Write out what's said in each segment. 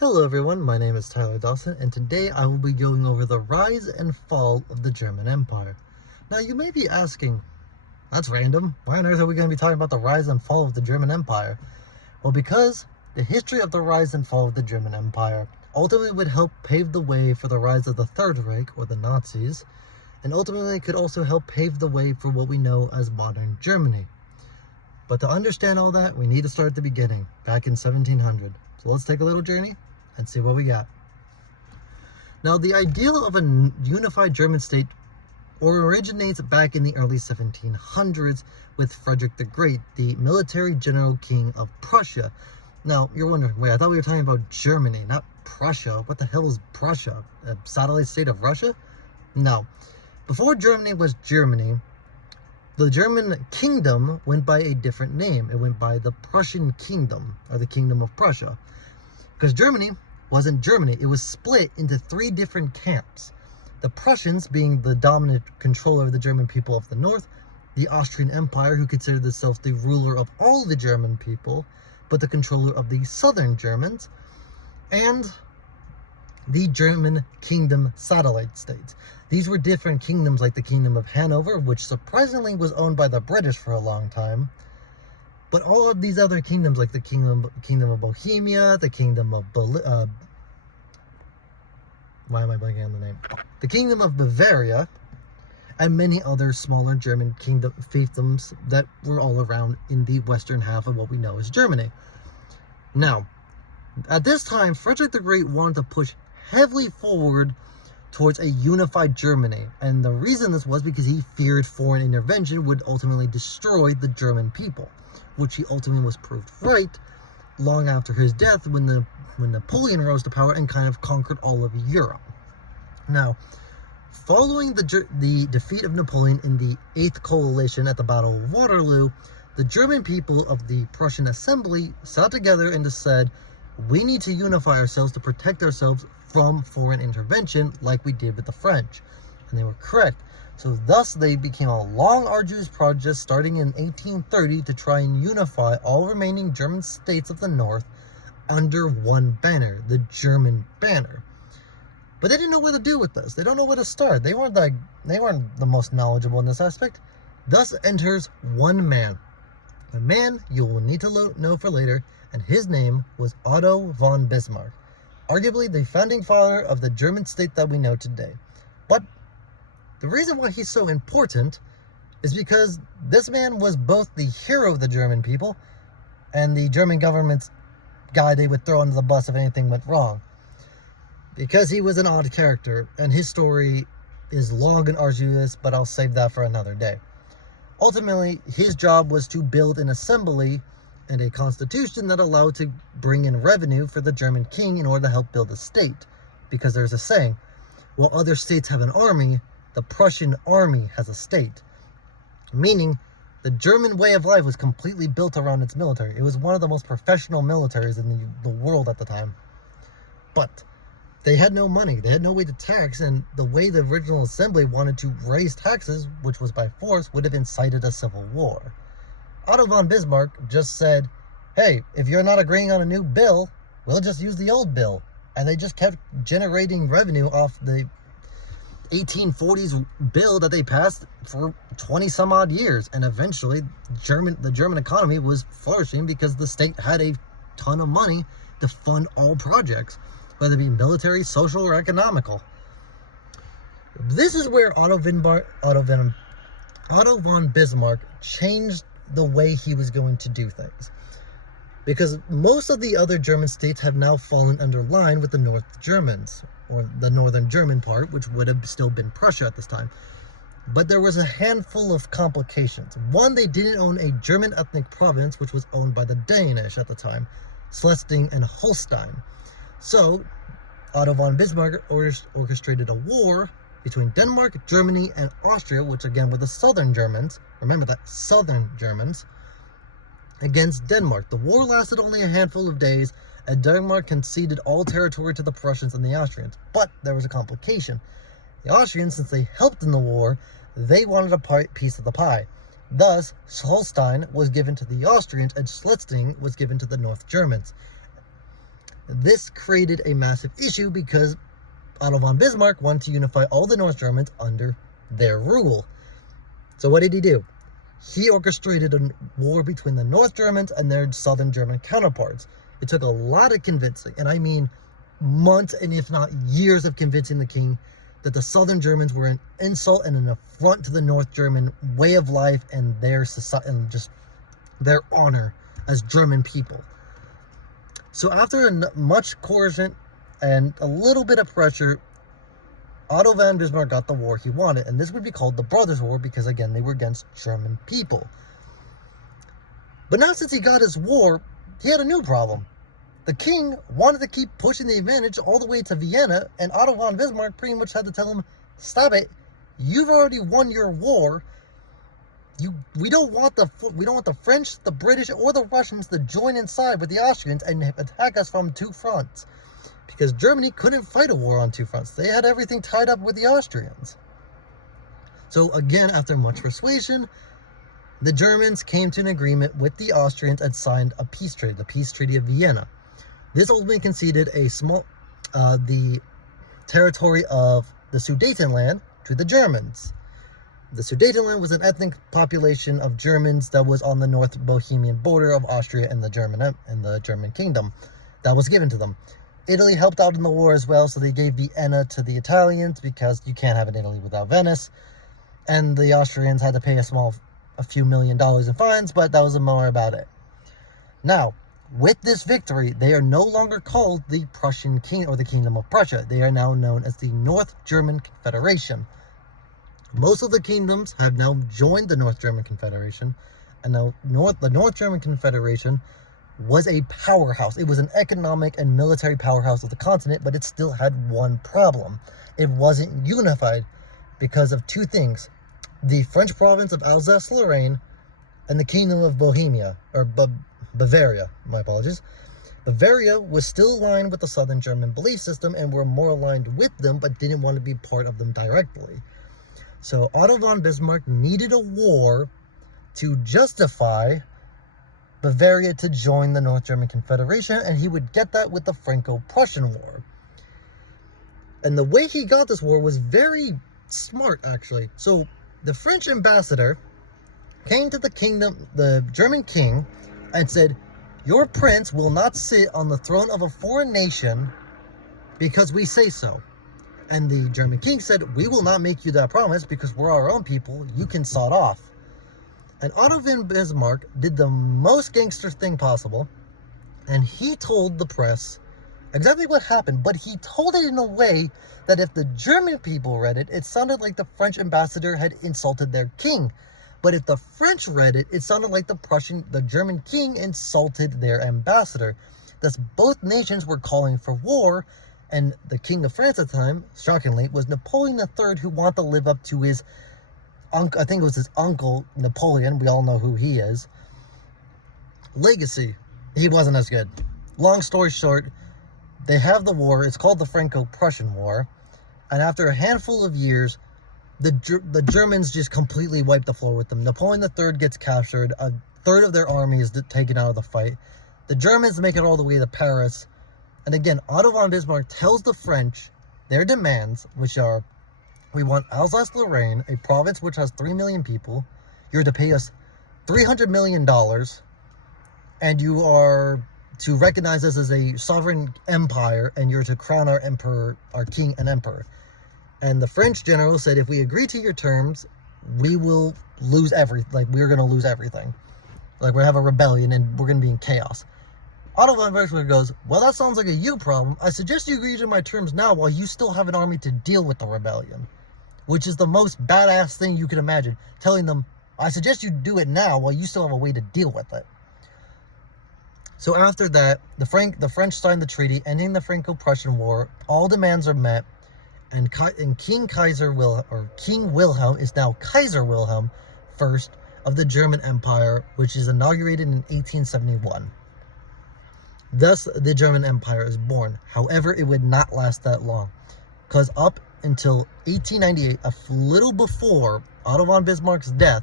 Hello everyone, my name is Tyler Dawson, and today I will be going over the rise and fall of the German Empire. Now you may be asking, that's random, why on earth are we going to be talking about the rise and fall of the German Empire? Well, because the history of the rise and fall of the German Empire ultimately would help pave the way for the rise of the Third Reich, or the Nazis, and ultimately could also help pave the way for what we know as modern Germany. But to understand all that, we need to start at the beginning, back in 1700. So let's take a little journey and see what we got. Now, the ideal of a unified German state originates back in the early 1700s with Frederick the Great, the military general king of Prussia. Now, you're wondering, wait, I thought we were talking about Germany, not Prussia. What the hell is Prussia? A satellite state of Russia? No. Before Germany was Germany, the German kingdom went by a different name. It went by the Prussian Kingdom, or the Kingdom of Prussia. Because Germany wasn't Germany. It was split into three different camps. The Prussians being the dominant controller of the German people of the north, the Austrian Empire, who considered themselves the ruler of all the German people, but the controller of the southern Germans, and the German kingdom satellite states. These were different kingdoms, like the Kingdom of Hanover, which surprisingly was owned by the British for a long time. But all of these other kingdoms, like the Kingdom of Bohemia, the Kingdom of why am I blanking on the name? The Kingdom of Bavaria, and many other smaller German fiefdoms that were all around in the western half of what we know as Germany. Now, at this time, Frederick the Great wanted to push heavily forward towards a unified Germany, and the reason this was because he feared foreign intervention would ultimately destroy the German people, which he ultimately was proved right long after his death when Napoleon rose to power and kind of conquered all of Europe. Now, following the defeat of Napoleon in the 8th Coalition at the Battle of Waterloo, the German people of the Prussian Assembly sat together and said, we need to unify ourselves to protect ourselves from foreign intervention like we did with the French. And they were correct. So thus they became a long, arduous project starting in 1830 to try and unify all remaining German states of the north under one banner, the German banner. But they didn't know what to do with this. They don't know where to start. They weren't the most knowledgeable in this aspect. Thus enters one man. A man you will need to know for later, and his name was Otto von Bismarck, arguably the founding father of the German state that we know today. But the reason why he's so important is because this man was both the hero of the German people and the German government's guy they would throw under the bus if anything went wrong. Because he was an odd character, and his story is long and arduous, but I'll save that for another day. Ultimately, his job was to build an assembly and a constitution that allowed to bring in revenue for the German king in order to help build a state. Because there's a saying, while other states have an army, the Prussian army has a state. Meaning, the German way of life was completely built around its military. It was one of the most professional militaries in the world at the time. But they had no money. They had no way to tax, and the way the original assembly wanted to raise taxes, which was by force, would have incited a civil war. Otto von Bismarck just said, hey, if you're not agreeing on a new bill, we'll just use the old bill. And they just kept generating revenue off the 1840s bill that they passed for 20 some odd years. And eventually the German economy was flourishing because the state had a ton of money to fund all projects, whether it be military, social, or economical. This is where Otto von Bismarck changed the way he was going to do things. Because most of the other German states have now fallen under line with the North Germans, or the northern German part, which would have still been Prussia at this time. But there was a handful of complications. One, they didn't own a German ethnic province, which was owned by the Danish at the time, Schleswig and Holstein. So, Otto von Bismarck orchestrated a war between Denmark, Germany, and Austria, which again were the southern Germans, remember that, southern Germans, against Denmark. The war lasted only a handful of days, and Denmark conceded all territory to the Prussians and the Austrians. But there was a complication. The Austrians, since they helped in the war, they wanted a piece of the pie. Thus, Holstein was given to the Austrians, and Schleswig was given to the North Germans. this created a massive issue because Otto von Bismarck wanted to unify all the North Germans under their rule. So what did he do? He orchestrated a war between the North Germans and their Southern German counterparts. It took a lot of convincing, and I mean months and if not years of convincing the king that the Southern Germans were an insult and an affront to the North German way of life and their society and just their honor as German people. So after much coercion and a little bit of pressure, Otto von Bismarck got the war he wanted, and this would be called the Brothers' War because, again, they were against German people. But now since he got his war, he had a new problem. The king wanted to keep pushing the advantage all the way to Vienna, and Otto von Bismarck pretty much had to tell him, stop it, you've already won your war. We don't want the French, the British, or the Russians to join inside with the Austrians and attack us from two fronts. Because Germany couldn't fight a war on two fronts. They had everything tied up with the Austrians. So again, after much persuasion, the Germans came to an agreement with the Austrians and signed a peace treaty, the Peace Treaty of Vienna. This ultimately conceded the territory of the Sudetenland to the Germans. The Sudetenland was an ethnic population of Germans that was on the North Bohemian border of Austria and the German kingdom that was given to them. Italy helped out in the war as well, so they gave Vienna to the Italians because you can't have an Italy without Venice. And the Austrians had to pay a few $1 million in fines, but that was more about it. Now, with this victory, they are no longer called the Prussian King or the Kingdom of Prussia. They are now known as the North German Confederation. Most of the kingdoms have now joined the North German Confederation, and now the North German Confederation was a powerhouse. It was an economic and military powerhouse of the continent, but it still had one problem. It wasn't unified because of two things. The French province of Alsace-Lorraine and the Kingdom of Bohemia, or Bavaria, my apologies. Bavaria was still aligned with the Southern German belief system and were more aligned with them, but didn't want to be part of them directly. So Otto von Bismarck needed a war to justify Bavaria to join the North German Confederation, and he would get that with the Franco-Prussian War. And the way he got this war was very smart, actually. So the French ambassador came to the German king, and said, your prince will not sit on the throne of a foreign nation because we say so. And the German king said, we will not make you that promise because we're our own people. You can sod off. And Otto von Bismarck did the most gangster thing possible, and he told the press exactly what happened, but he told it in a way that if the German people read it, it sounded like the French ambassador had insulted their king. But if the French read it, it sounded like the German king insulted their ambassador. Thus, both nations were calling for war, and the King of France at the time, shockingly, was Napoleon III, who wanted to live up to his I think it was his uncle, Napoleon, we all know who he is, legacy. He wasn't as good. Long story short, they have the war. It's called the Franco-Prussian War. And after a handful of years, the Germans just completely wiped the floor with them. Napoleon III gets captured. A third of their army is taken out of the fight. The Germans make it all the way to Paris. And again, Otto von Bismarck tells the French their demands, which are, we want Alsace-Lorraine, a province which has 3 million people. You're to pay us $300 million. And you are to recognize us as a sovereign empire. And you're to crown our emperor, our king and emperor. And the French general said, if we agree to your terms, we will lose everything. Like, we're going to lose everything. Like, we're going to have a rebellion and we're going to be in chaos. Otto von Bismarck goes, well, that sounds like a you problem. I suggest you agree to my terms now while you still have an army to deal with the rebellion. Which is the most badass thing you could imagine. Telling them, I suggest you do it now while you still have a way to deal with it. So after that, the French signed the treaty, ending the Franco-Prussian War. All demands are met. And King Wilhelm is now Kaiser Wilhelm I of the German Empire, which is inaugurated in 1871. Thus, the German Empire is born. However, it would not last that long, because up until 1898, a little before Otto von Bismarck's death,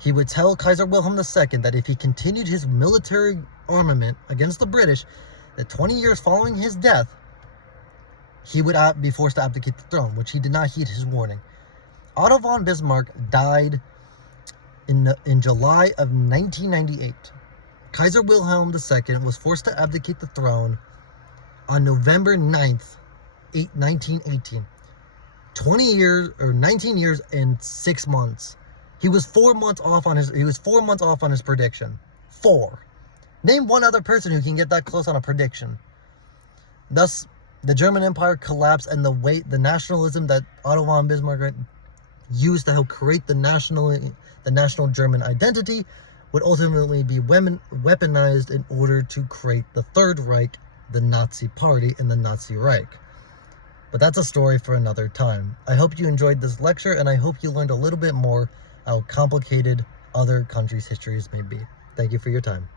he would tell Kaiser Wilhelm II that if he continued his military armament against the British, that 20 years following his death, he would be forced to abdicate the throne, which he did not heed his warning. Otto von Bismarck died in July of 1998. Kaiser Wilhelm II was forced to abdicate the throne on November 9th, 1918. 19 years and 6 months. He was 4 months off on his prediction. 4. Name one other person who can get that close on a prediction. Thus, the German Empire collapsed, and the nationalism that Otto von Bismarck used to help create the national German identity would ultimately be weaponized in order to create the Third Reich, the Nazi Party, and the Nazi Reich. But that's a story for another time. I hope you enjoyed this lecture, and I hope you learned a little bit more how complicated other countries' histories may be. Thank you for your time.